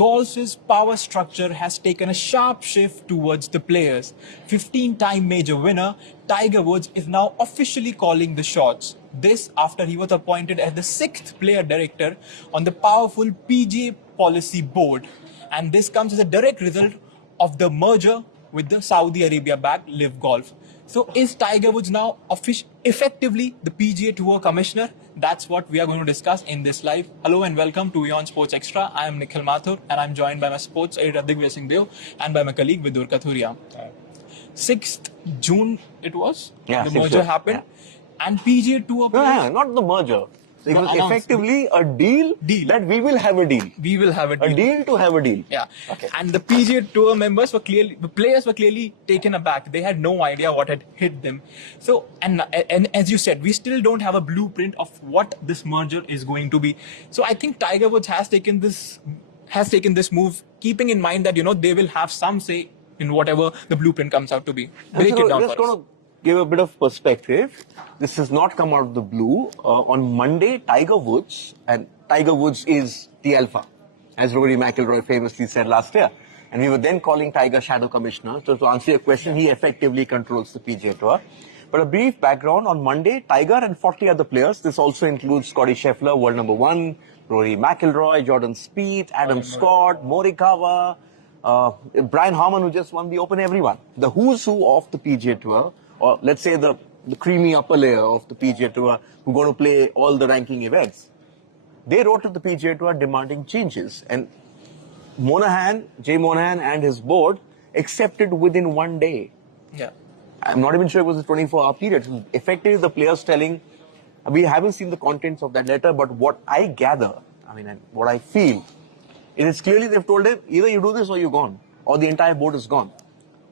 golf's power structure has taken a sharp shift towards the players. 15-time major winner Tiger Woods is now officially calling the shots. This after he was appointed as the 6th player director on the powerful PGA Policy Board. And this comes as a direct result of the merger with the Saudi Arabia-backed Live Golf. So is Tiger Woods now effectively the PGA Tour Commissioner? That's what we are going to discuss in this live. Hello and welcome to WION Sports Extra. I am Nikhil Mathur and I'm joined by my sports editor Digvijay Singh Dev and by my colleague Vidur Kathuria. 6th June it was, the merger happened. Yeah. And PGA Tour... No, not the merger. It was effectively a deal that we will have a deal. We will have a deal. A deal to have a deal. Yeah. Okay. And the PGA Tour the players were clearly taken aback. They had no idea what had hit them. So, and as you said, we still don't have a blueprint of what this merger is going to be. So I think Tiger Woods has taken this move, keeping in mind that, they will have some say in whatever the blueprint comes out to be. Break it down for us. Give a bit of perspective. This has not come out of the blue. On Monday, Tiger Woods is the alpha, as Rory McIlroy famously said last year. And we were then calling Tiger Shadow Commissioner. So to answer your question, he effectively controls the PGA Tour. But a brief background, on Monday, Tiger and 40 other players, this also includes Scotty Scheffler, world number 1, Rory McIlroy, Jordan Spieth, Adam Scott, Morikawa, Brian Harman, who just won the Open, everyone. The who's who of the PGA Tour, or let's say the creamy upper layer of the PGA Tour, who are going to play all the ranking events. They wrote to the PGA Tour demanding changes. And Jay Monahan and his board accepted within one day. Yeah. I'm not even sure it was a 24-hour period. So effectively, the players telling, we haven't seen the contents of that letter, but what I gather, and what I feel, it is clearly they've told him, either you do this or you're gone, or the entire board is gone.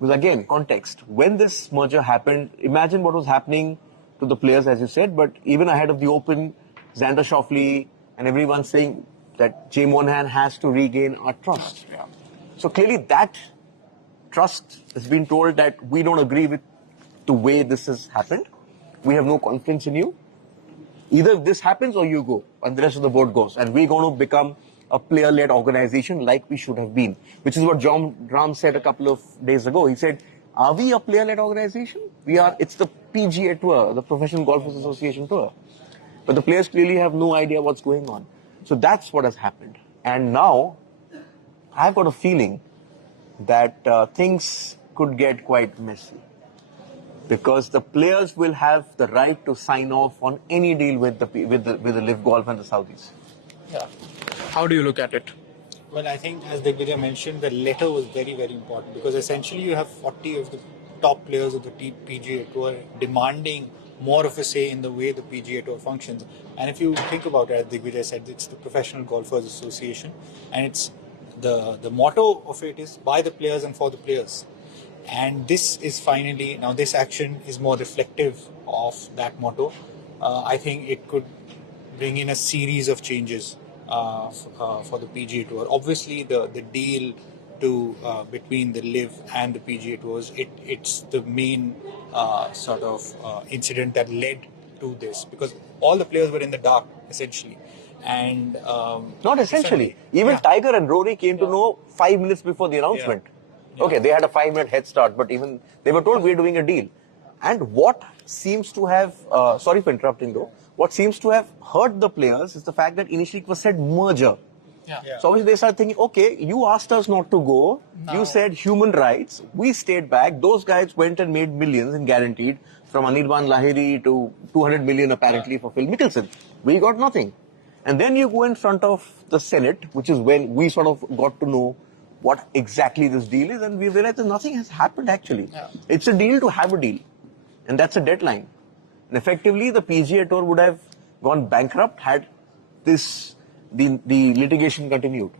Because again, context. When this merger happened, imagine what was happening to the players, as you said, but even ahead of the Open, Xander Schauffele and everyone saying that Jay Monahan has to regain our trust. Yeah. So clearly that trust has been told that we don't agree with the way this has happened. We have no confidence in you. Either this happens or you go, and the rest of the board goes. And we're going to become a player-led organization like we should have been, which is what John Rahm said a couple of days ago. He said, are we a player-led organization? We are. It's the PGA Tour, the Professional Golfers Association Tour. But the players clearly have no idea what's going on. So that's what has happened. And now, I've got a feeling that things could get quite messy. Because the players will have the right to sign off on any deal with the Live Golf and the Saudis. Yeah. How do you look at it? Well, I think, as Digvijay mentioned, the letter was very, very important because essentially you have 40 of the top players of the PGA Tour demanding more of a say in the way the PGA Tour functions. And if you think about it, as Digvijay said, it's the Professional Golfers Association, and it's the motto of it is by the players and for the players. And this is finally, now this action is more reflective of that motto. I think it could bring in a series of changes for the PGA Tour. Obviously, the deal between the Live and the PGA Tours, it's the main incident that led to this, because all the players were in the dark essentially, and not essentially. Even Tiger and Rory came to know 5 minutes before the announcement. Yeah. Okay, they had a 5-minute head start, but even they were told we're doing a deal. And what seems to have, sorry for interrupting though, what seems to have hurt the players is the fact that initially it was said merger. Yeah. Yeah. So obviously they started thinking, okay, you asked us not to go. No. You said human rights. We stayed back. Those guys went and made millions and guaranteed, from Anirban Lahiri to 200 million apparently for Phil Mickelson. We got nothing. And then you go in front of the Senate, which is when we sort of got to know what exactly this deal is, and we realized that nothing has happened actually. Yeah. It's a deal to have a deal. And that's a deadline. And effectively, the PGA Tour would have gone bankrupt had the litigation continued.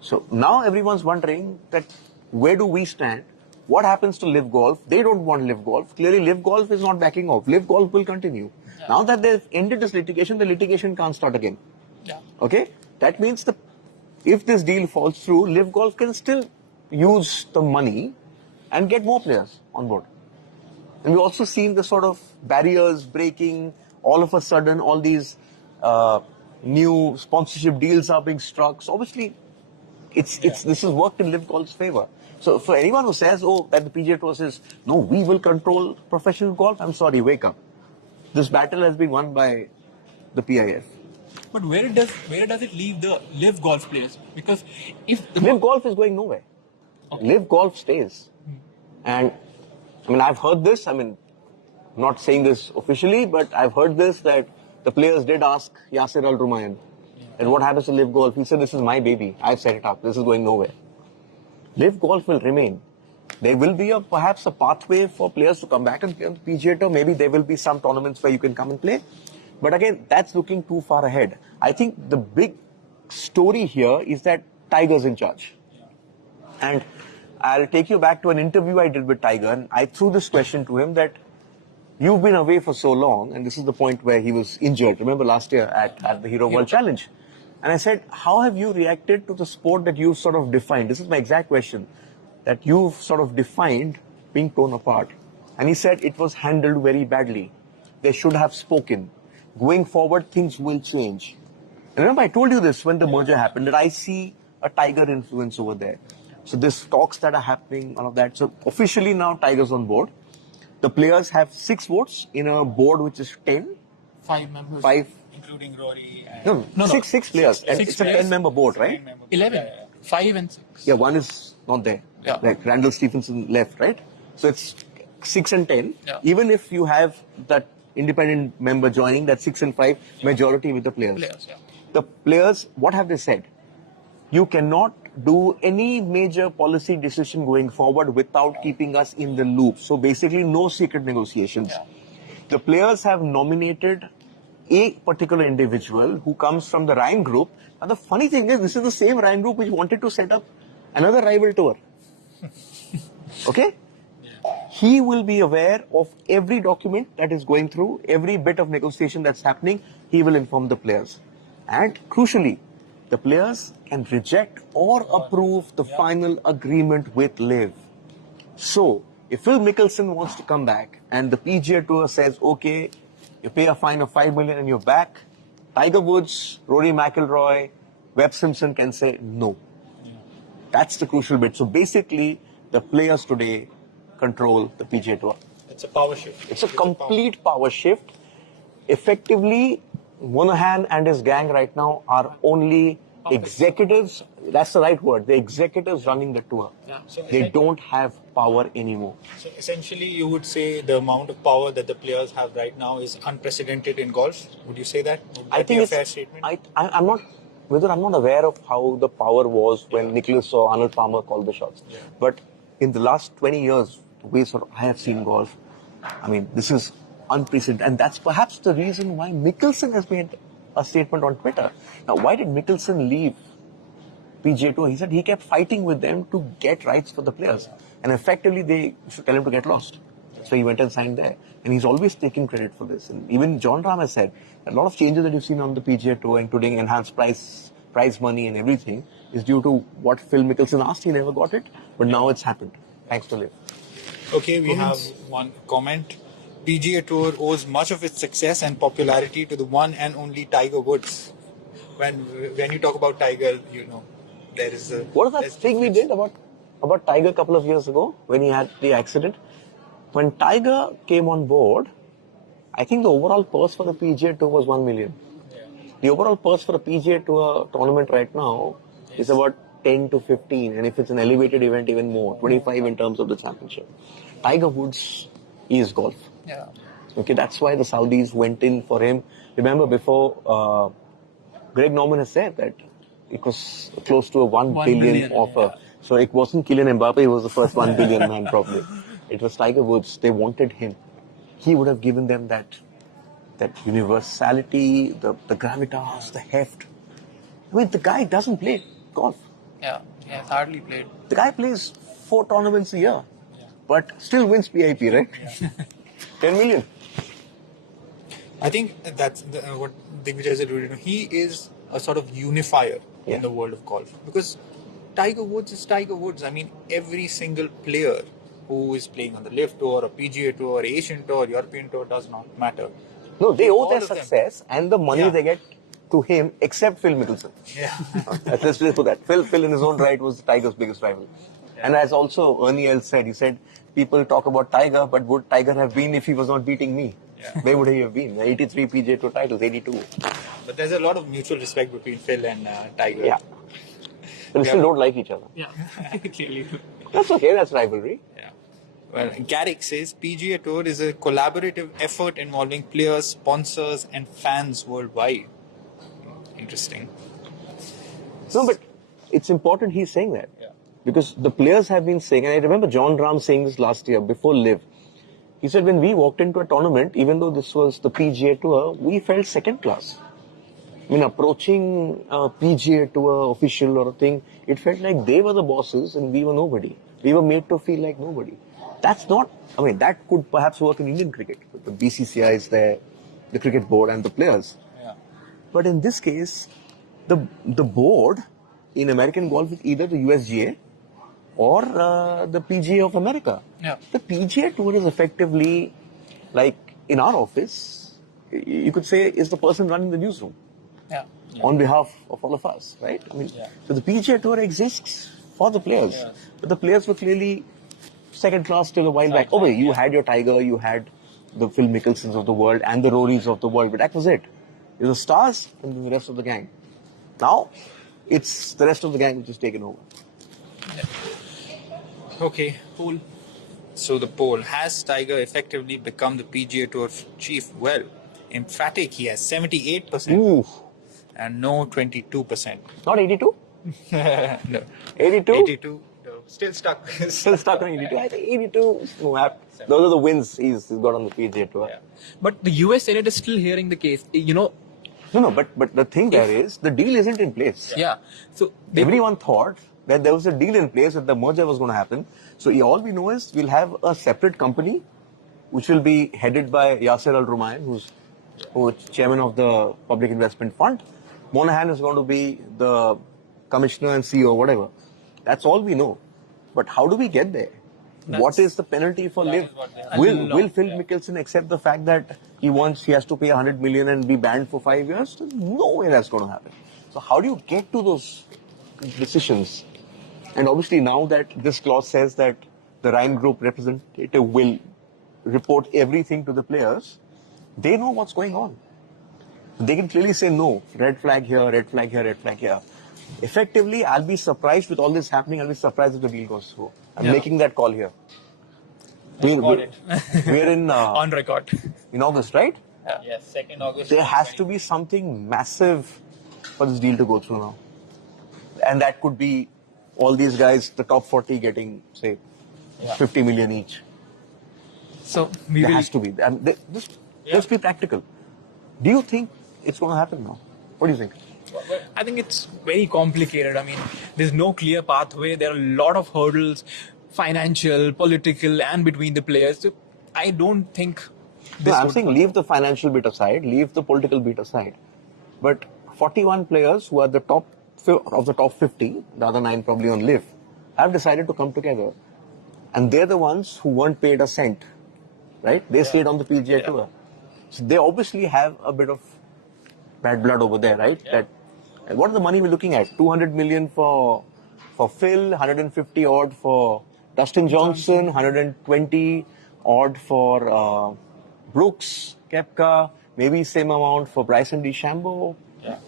So now everyone's wondering that where do we stand? What happens to Live Golf? They don't want Live Golf. Clearly, Live Golf is not backing off. Live Golf will continue. Yeah. Now that they've ended this litigation, the litigation can't start again. Yeah. Okay? That means if this deal falls through, Live Golf can still use the money and get more players on board. And we've also seen the sort of barriers breaking. All of a sudden, all these new sponsorship deals are being struck. So obviously, This has worked in Live Golf's favor. So for anyone who says, oh, that the PGA Tour says, no, we will control professional golf, I'm sorry, wake up. This battle has been won by the PIF. But where does it leave the live golf players? Because if the Live Golf is going nowhere. Okay. Live Golf stays. And I mean, I've heard this. I mean, not saying this officially, but I've heard this that the players did ask Yasir Al Rumayyan, and what happens to Live Golf? He said, this is my baby. I've set it up. This is going nowhere. Live Golf will remain. There will be perhaps a pathway for players to come back and play on the PGA Tour. Maybe there will be some tournaments where you can come and play. But again, that's looking too far ahead. I think the big story here is that Tiger's in charge. And I'll take you back to an interview I did with Tiger, and I threw this question to him that you've been away for so long, and this is the point where he was injured. Remember last year at the Hero World Challenge? And I said, how have you reacted to the sport that you've sort of defined? This is my exact question, that you've sort of defined being torn apart. And he said it was handled very badly. They should have spoken. Going forward, things will change. And remember, I told you this when the merger happened, that I see a Tiger influence over there. So this talks that are happening, all of that. So officially now Tiger's on board. The players have 6 votes in a board which is 10. 5 members, 5. including Rory. And No, 6 players. And Six it's a players. 10-member board, right? 11, 5 and 6. Yeah, one is not there. Yeah. Like Randall Stephenson left, right? So it's 6 and 10. Yeah. Even if you have that independent member joining, that 6 and 5, majority with the players. The players, what have they said? You cannot do any major policy decision going forward without keeping us in the loop. So basically, no secret negotiations. Yeah. The players have nominated a particular individual who comes from the Ryan group. And the funny thing is, this is the same Ryan group which wanted to set up another rival tour. Okay? He will be aware of every document that is going through, every bit of negotiation that's happening. He will inform the players. And crucially, the players can reject or approve the final agreement with Liv. So, if Phil Mickelson wants to come back and the PGA Tour says, okay, you pay a fine of $5 million and you're back, Tiger Woods, Rory McIlroy, Webb Simpson can say no. That's the crucial bit. So basically, the players today control the PGA Tour. It's a power shift. It's a complete power shift. Effectively, Monahan and his gang right now are only executives. That's the right word. The executives running the tour. Yeah. They don't have power anymore. So essentially, you would say the amount of power that the players have right now is unprecedented in golf. Would you say that? Would I that think be a it's fair statement? I'm not aware of how the power was when Nicklaus or Arnold Palmer called the shots. Yeah. But in the last 20 years, the way sort of I have seen golf, I mean, this is unprecedented. And that's perhaps the reason why Mickelson has made a statement on Twitter. Now, why did Mickelson leave PGA Tour? He said he kept fighting with them to get rights for the players. And effectively, they should tell him to get lost. So he went and signed there. And he's always taking credit for this. And even John Rahm has said that a lot of changes that you've seen on the PGA Tour, including enhanced prize money and everything, is due to what Phil Mickelson asked. He never got it. But now it's happened. Thanks to Liv. Okay, we have one comment. PGA Tour owes much of its success and popularity to the one and only Tiger Woods. When you talk about Tiger, you know, there is a... What was that thing we did about Tiger a couple of years ago when he had the accident? When Tiger came on board, I think the overall purse for the PGA Tour was $1 million. Yeah. The overall purse for a PGA Tour tournament right now is about 10 to 15, and if it's an elevated event, even more, 25 in terms of the championship. Tiger Woods is golf. Yeah. Okay, that's why the Saudis went in for him. Remember before, Greg Norman has said that it was close to a 1 billion offer. Yeah. So it wasn't Kylian Mbappe who was the first 1 billion man probably. It was Tiger Woods. They wanted him. He would have given them that universality, the gravitas, the heft. I mean, the guy doesn't play golf. Yeah, he has hardly played. The guy plays 4 tournaments a year, but still wins PIP, right? Yeah. 10 million. I think that's what Digvijay is alluding to. He is a sort of unifier in the world of golf. Because Tiger Woods is Tiger Woods. I mean, every single player who is playing on the Live Tour, or PGA Tour, Asian Tour, European Tour, does not matter. No, they owe All their of them. success and the money they get to him except Phil Mickelson. Yeah. Let's just put that. Phil in his own right was Tiger's biggest rival. And as also Ernie Els said, he said, people talk about Tiger, but would Tiger have been if he was not beating me? Yeah. Where would he have been? 83 PGA Tour titles, 82. But there's a lot of mutual respect between Phil and Tiger. Yeah. But they still don't like each other. Yeah, clearly. That's okay, that's rivalry. Yeah. Well, Garrick says PGA Tour is a collaborative effort involving players, sponsors, and fans worldwide. Interesting. No, but it's important he's saying that. Yeah. Because the players have been saying, and I remember John Rahm saying this last year before LIV. He said when we walked into a tournament, even though this was the PGA Tour, we felt second class. I mean, approaching a PGA Tour official or a thing, it felt like they were the bosses and we were nobody. We were made to feel like nobody. That's not, I mean, that could perhaps work in Indian cricket. The BCCI is there, the cricket board and the players. Yeah. But in this case, the board in American golf is either the USGA or the PGA of America. Yeah. The PGA Tour is effectively, like in our office, you could say is the person running the newsroom Yeah. on behalf of all of us, right? I mean, so the PGA Tour exists for the players, but the players were clearly second class till a while back. Oh, wait, you had your Tiger, you had the Phil Mickelsons of the world and the Rorys of the world, but that was it. It was the stars and then the rest of the gang. Now, it's the rest of the gang which is taken over. Okay. Poll. So the poll, has Tiger effectively become the PGA Tour chief? Well, emphatic, he has 78% Ooh, and no 22%. not 82? No. 82? 82. No. Still stuck. Still stuck on 82. I think 82 is no apt. Those are the wins he's got on the PGA Tour. Yeah. But the US Senate is still hearing the case. You know, No, but the thing there is, the deal isn't in place. yeah. So Everyone thought that there was a deal in place, that the merger was going to happen. So all we know is we'll have a separate company, which will be headed by Yasser Al-Rumayyan, who's chairman of the Public Investment Fund. Monahan is going to be the commissioner and CEO, whatever. That's all we know. But how do we get there? What is the penalty for LIV? Will Phil Mickelson accept the fact that he has to pay 100 million and be banned for 5 years? There's no way that's going to happen. So how do you get to those decisions? And obviously now that this clause says that the Ryan Group representative will report everything to the players, they know what's going on. They can clearly say no, red flag here, red flag here, red flag here. Effectively, I'll be surprised with all this happening. I'll be surprised if the deal goes through. I'm making that call here. We're in on record. in August, right? Yes, 2nd August. There has to be something massive for this deal to go through now. And that could be all these guys, the top 40 getting, say, 50 million each. So There has to be. Let's be practical. Do you think it's going to happen now? What do you think? I think it's very complicated. I mean, there's no clear pathway. There are a lot of hurdles, financial, political, and between the players. So I don't think this I'm would saying work. leave the financial bit aside, leave the political bit aside. But 41 players who are the top of the top 50, the other 9 probably on LIV, have decided to come together. And they're the ones who weren't paid a cent, right? They stayed on the PGA Tour. So they obviously have a bit of bad blood over there, right? And what is the money we're looking at? 200 million for Phil, 150 odd for Dustin Johnson, 120 odd for Brooks, Koepka, maybe same amount for Bryson DeChambeau. Yeah.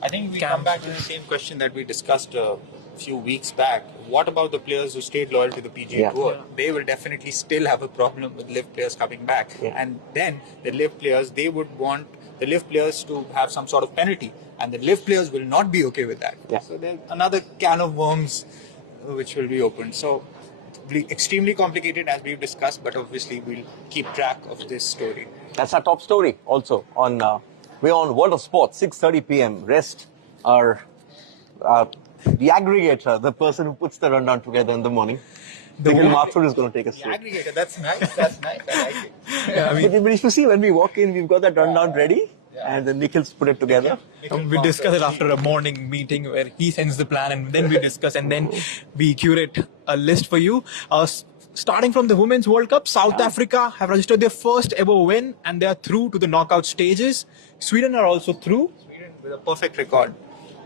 I think we come back to the same question that we discussed a few weeks back. What about the players who stayed loyal to the PGA Tour? They will definitely still have a problem with LIV players coming back. And then the LIV players, they would want the LIV players to have some sort of penalty. And the LIV players will not be okay with that. So there's another can of worms which will be opened. So it'll be extremely complicated as we've discussed, but obviously we'll keep track of this story. That's our top story also on WION World of Sports, 6:30 p.m. Rest our the aggregator, the person who puts the rundown together in the morning. Nikhil Mathur is going to take us through. Aggregator, that's nice. That's nice. I like it. But if you see, when we walk in, we've got that rundown ready, and then Nikhil's put it together. We discuss it after a morning meeting where he sends the plan and then we discuss and then we curate a list for you. Starting from the Women's World Cup, South Africa have registered their first ever win and they are through to the knockout stages. Sweden are also through. with a perfect record.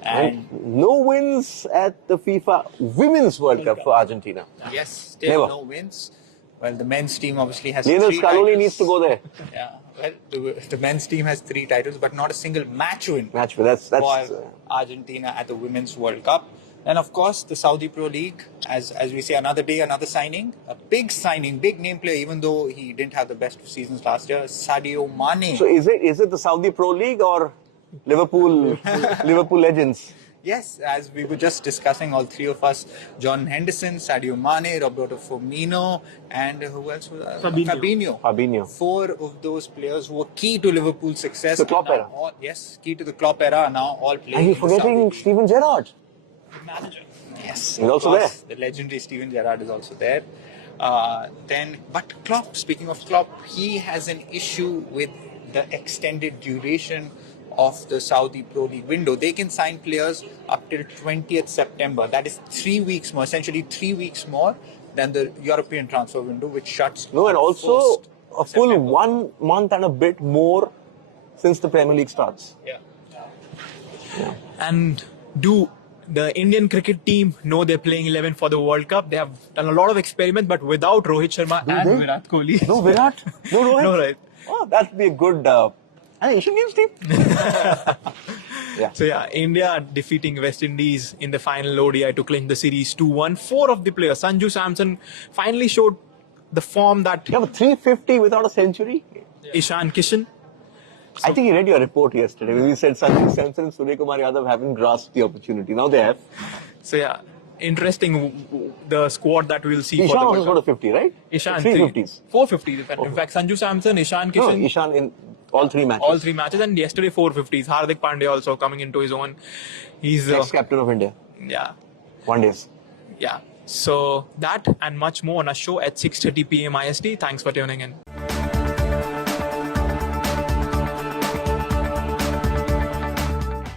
And no wins at the FIFA Women's World Cup for Argentina. Yes, still Never. no wins. Well, the men's team obviously has Lionel 3 Scaloni titles. needs to go there. Yeah, well, the men's team has 3 titles, but not a single match win That's for Argentina at the Women's World Cup. And of course, the Saudi Pro League, as we say, another day, another signing. A big signing, big name player, even though he didn't have the best of seasons last year, Sadio Mane. So is it the Saudi Pro League or Liverpool legends? Yes, as we were just discussing, all 3 of us, John Henderson, Sadio Mane, Roberto Firmino, and who else was Fabinho. 4 of those players who were key to Liverpool's success. The Klopp era. Yes, key to the Klopp era, now all playing. Are you in the Saudi forgetting League. Steven Gerrard? Manager. Yes, He's of also course. there. The legendary Steven Gerrard is also there. But Klopp, speaking of Klopp, he has an issue with the extended duration of the Saudi Pro League window. They can sign players up till 20th September. That is 3 weeks more, essentially 3 weeks more than the European transfer window, which shuts. No, and on also 1st a full September. 1 month and a bit more since the Premier League starts. Yeah. And do the Indian cricket team know they're playing 11 for the World Cup? They have done a lot of experiments, but without Rohit Sharma and they? Virat Kohli. No Virat? No Rohit? No, right. Oh, that'd be a good Asian Games team. So yeah, India defeating West Indies in the final ODI to clinch the series 2-1. 4 of the players, Sanju Samson finally showed the form that You have a 350 without a century? Ishan Kishan. I think you read your report yesterday where you said Sanju Samson and Surya Kumar Yadav haven't grasped the opportunity. Now they have. So yeah, interesting the squad that we'll see Ishan for the also World got a Cup. 50, right? Ishan 350s. 450s. In fact, Sanju Samson, Ishan No, Kishan, Ishan in all 3 matches. all 3 matches, and yesterday 450s. Hardik Pandya also coming into his own. He's Ex-captain of India. yeah. One days. Yeah. So that and much more on our show at 6:30 p.m. IST. Thanks for tuning in.